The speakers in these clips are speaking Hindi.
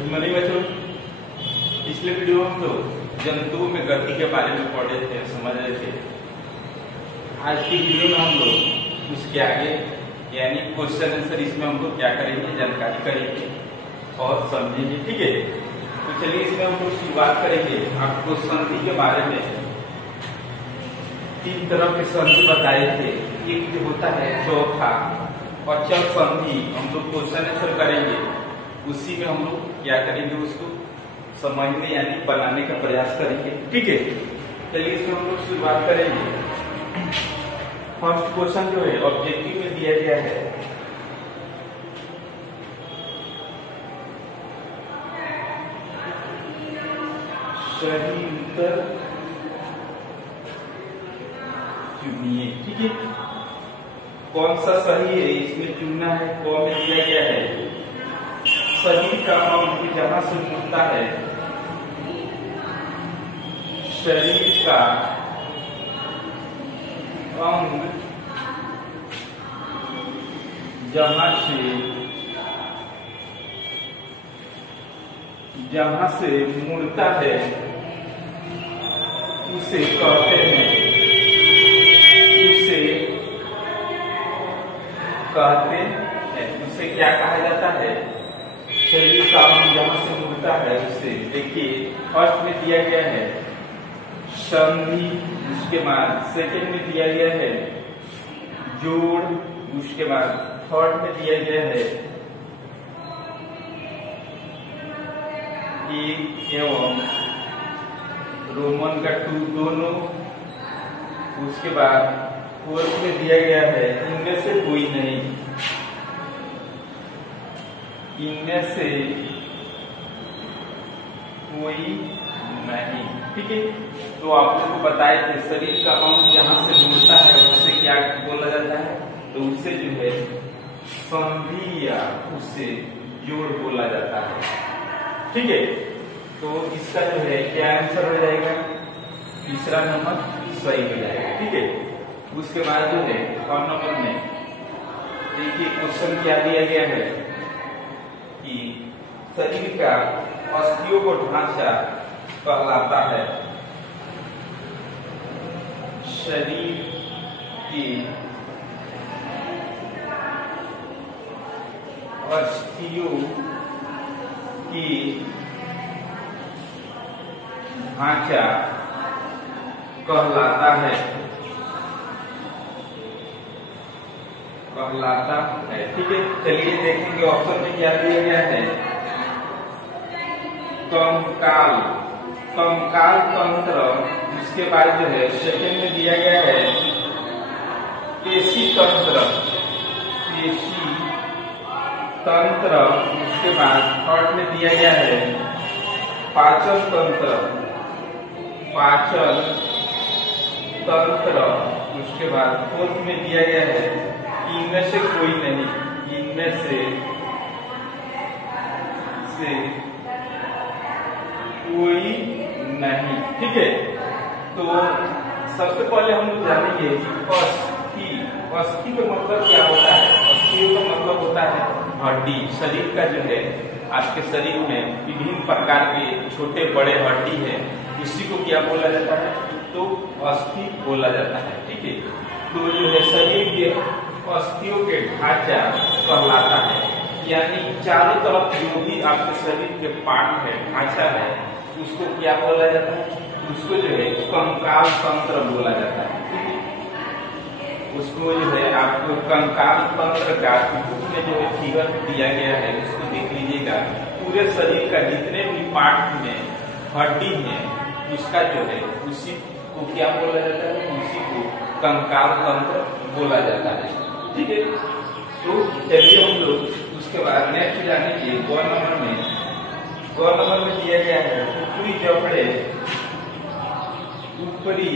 गुड मॉर्निंग बच्चों। पिछले वीडियो में हम लोग जंतुओं में गति के बारे में पढ़ रहे थे, समझ रहे थे। आज की वीडियो में हम लोग उसके आगे यानी क्वेश्चन आंसर इसमें हम लोग क्या करेंगे, जानकारी करेंगे और समझेंगे। ठीक है, तो चलिए इसमें हम लोग शुरुआत करेंगे। आपको संधि के बारे में 3 तरह के संधि बताए थे। एक जो होता है चौथा अचल संधि, हम लोग क्वेश्चन आंसर करेंगे। उसी में हम लोग क्या करेंगे, उसको समझने यानी बनाने का प्रयास करेंगे। ठीक है, चलिए इसमें हम लोग शुरुआत करेंगे। फर्स्ट क्वेश्चन जो है ऑब्जेक्टिव में दिया गया है, सही उत्तर चुनिए। ठीक है, कौन सा सही है इसमें चुनना है। कौन में दिया गया है शरीर का अंग जहां से मुड़ता है, शरीर का अंग जहां से मुड़ता है उसे कहते हैं, उसे क्या कहा जाता है। शरीर का अंग जहां से मुड़ता है उसे, देखिए फर्स्ट में दिया गया है संधि, उसके बाद सेकंड में दिया गया है जोड़, उसके बाद थर्ड में दिया गया है एक एवं रोमन का 2 दोनों, उसके बाद फोर्थ में दिया गया है इनमें से कोई नहीं, इनमें से कोई नहीं। ठीक है, तो आप लोगों को बताए थे शरीर का अंग जहां से मुड़ता है उसे क्या बोला जाता है, तो उसे जो है संधि या उसे जोड़ बोला जाता है। ठीक है, तो इसका जो है क्या आंसर हो जाएगा, तीसरा नंबर सही हो जाएगा। ठीक है, उसके बाद जो है और नंबर में देखिए क्वेश्चन क्या दिया गया है कि शरीर का अस्थियों को ढांचा कहलाता है। शरीर की अस्थियों की ढांचा कहलाता है, ठीक है। चलिए देखेंगे ऑप्शन में क्या दिया गया है। कंकाल तंत्र, इसके बाद जो है सेकंड में दिया गया है पेशी तंत्र, उसके बाद थर्ड में दिया गया है पाचन तंत्र, उसके बाद फोर्थ में दिया गया है इनमें से कोई नहीं, इनमें से कोई नहीं। ठीक है, तो सबसे पहले हम लोग जानेंगे अस्थि का मतलब क्या होता है। अस्थियों का मतलब होता है हड्डी। शरीर का जो है आपके शरीर में विभिन्न प्रकार के छोटे बड़े हड्डी है, उसी को क्या बोला जाता है, तो अस्थि बोला जाता है। ठीक है, तो जो है शरीर के अस्थियों के ढांचा कहलाता है, यानी चारों तरफ जो भी आपके शरीर के पार्ट है, ढांचा है, उसको क्या बोला जाता है, उसको जो है कंकाल तंत्र बोला जाता है। ठीक है, उसको जो है आपको कंकाल तंत्र का में जो है फिगर दिया गया है उसको देख लीजिएगा। पूरे शरीर का जितने भी पार्ट में हड्डी है उसका जो है उसी को क्या बोला जाता है, उसी को कंकाल तंत्र बोला जाता है। ठीक है, तो चलिए हम लोग उसके बाद नेक्स्ट जानेंगे। ग नंबर में दिया गया है ऊपरी जबड़े, ऊपरी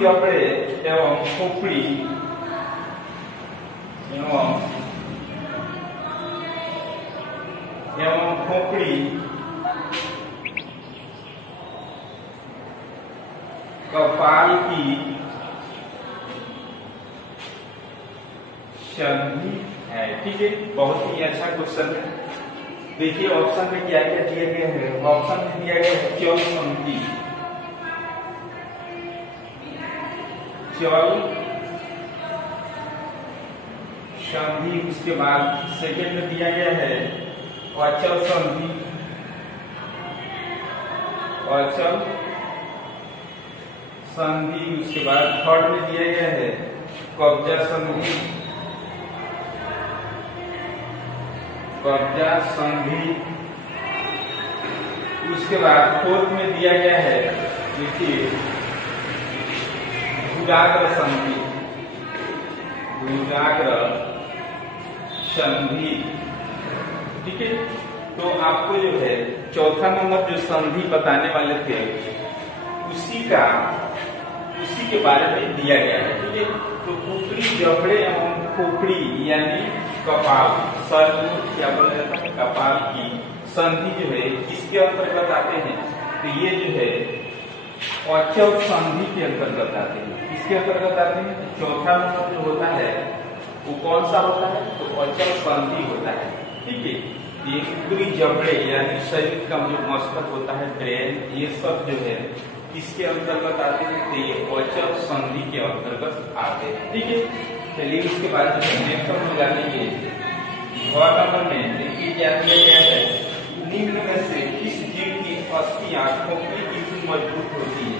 जबड़े एवं खोपड़ी कपाल की संधि है। ठीक है, बहुत ही अच्छा क्वेश्चन है। देखिए ऑप्शन में क्या क्या दिए गए हैं। ऑप्शन में दिया गया है चल संधि, चल संधि। उसके बाद सेकंड में दिया गया है अचल संधि, अचल संधि। उसके बाद थर्ड में दिया गया है कब्जा संधि, कब्जा संधि। उसके बाद फोर्थ में दिया गया है देखिए भुजाग्र संधि, भुजाग्र संधि। ठीक है, तो आपको जो है चौथा नंबर जो संधि बताने वाले थे उसी के बारे में दिया गया है। ठीक है, तो ऊपरी जबड़े एवं खोपड़ी यानी कपाल, सर क्या बोला जाता है, कपाल की संधि जो है किसके अंतर्गत आते हैं? तो ये जो है अचल संधि के अंतर्गत आते हैं। किसके अंतर्गत आते हैं? चौथा नंबर जो होता है वो कौन सा होता है? तो अचल संधि होता है। ठीक है, ये ऊपरी जबड़े यानी शरीर का जो मस्तक होता है, ब्रेन, ये सब जो है किसके अंतर्गत आते हैं? तो ये अचल संधि के अंतर्गत आते हैं। ठीक है, चलिए उसके बाद नेक्स्ट हम जानेंगे थर्ड नंबर में। देखिए क्या दिया गया है, निम्न में से किस जीव की अस्थियां खोपड़ी की मजबूत होती है?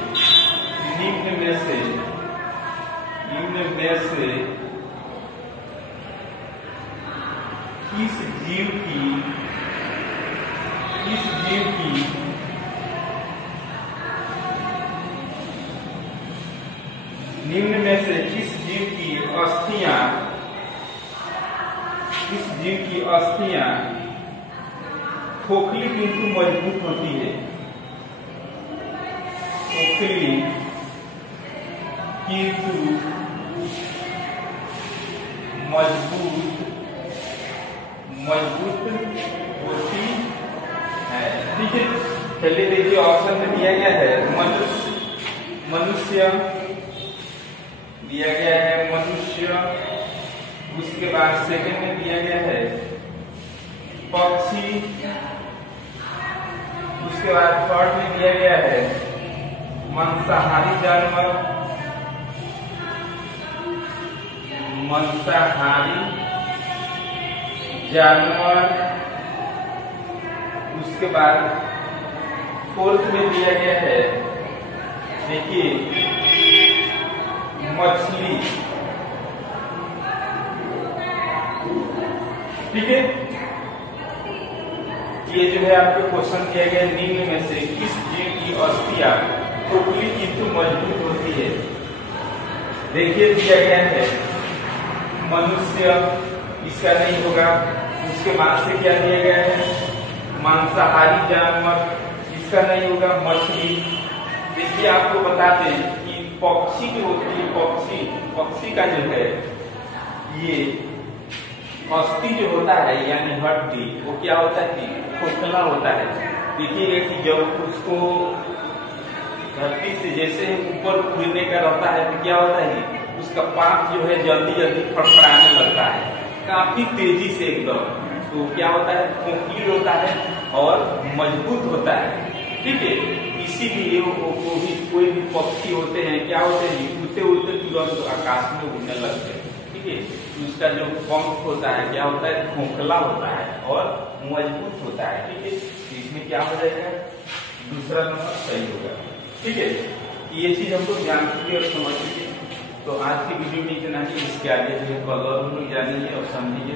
निम्न में से किस जीव की निम्न में से किस जीव की अस्थियां खोखली किंतु मजबूत होती है? खोखली किंतु मजबूत होती है। ठीक है, चलिए देखिए ऑप्शन में दिया गया है मनुष्य दिया गया है मनुष्य। उसके बाद सेकंड में दिया गया है पक्षी। उसके बाद थर्ड में दिया गया है मांसाहारी जानवर, मांसाहारी जानवर। उसके बाद फोर्थ में दिया गया है देखिए मछली। ठीक है, ये जो है आपको क्वेश्चन दिया गया, निम्न में से किस जीव की अस्थियां खोखली किंतु मजबूत होती है? देखिए दिया गया है मनुष्य, इसका नहीं होगा। उसके बाद से क्या दिया गया है? मांसाहारी जानवर, इसका नहीं होगा। मछली। देखिए आपको बता दें कि पक्षी जो होती है, पक्षी का जो है ये अस्थि जो होता है यानी हड्डी, वो क्या होता है? खोखला होता है। देखिए कि जब उसको धरती से जैसे ऊपर उड़ने का रहता है तो क्या होता है, उसका पांख जो है जल्दी जल्दी फड़फड़ाने लगता है काफी तेजी से एकदम। तो क्या होता है? खोखली होता है और मजबूत होता है। ठीक है, इसीलिए कोई भी पक्षी होते हैं क्या होते हैं, उड़ते उड़ते तुरंत आकाश में उड़ने लगते हैं। ठीक है, उसका जो पंख होता है क्या होता है? खोखला होता है और मजबूत होता है। ठीक है, इसमें क्या हो जाएगा? दूसरा नंबर सही होगा। ठीक है, ये चीज हमको जान चुके और समझ चुके। तो आज की वीडियो में इतना ही। इसके आगे जो कलर हम लोग जानेंगे और समझेंगे।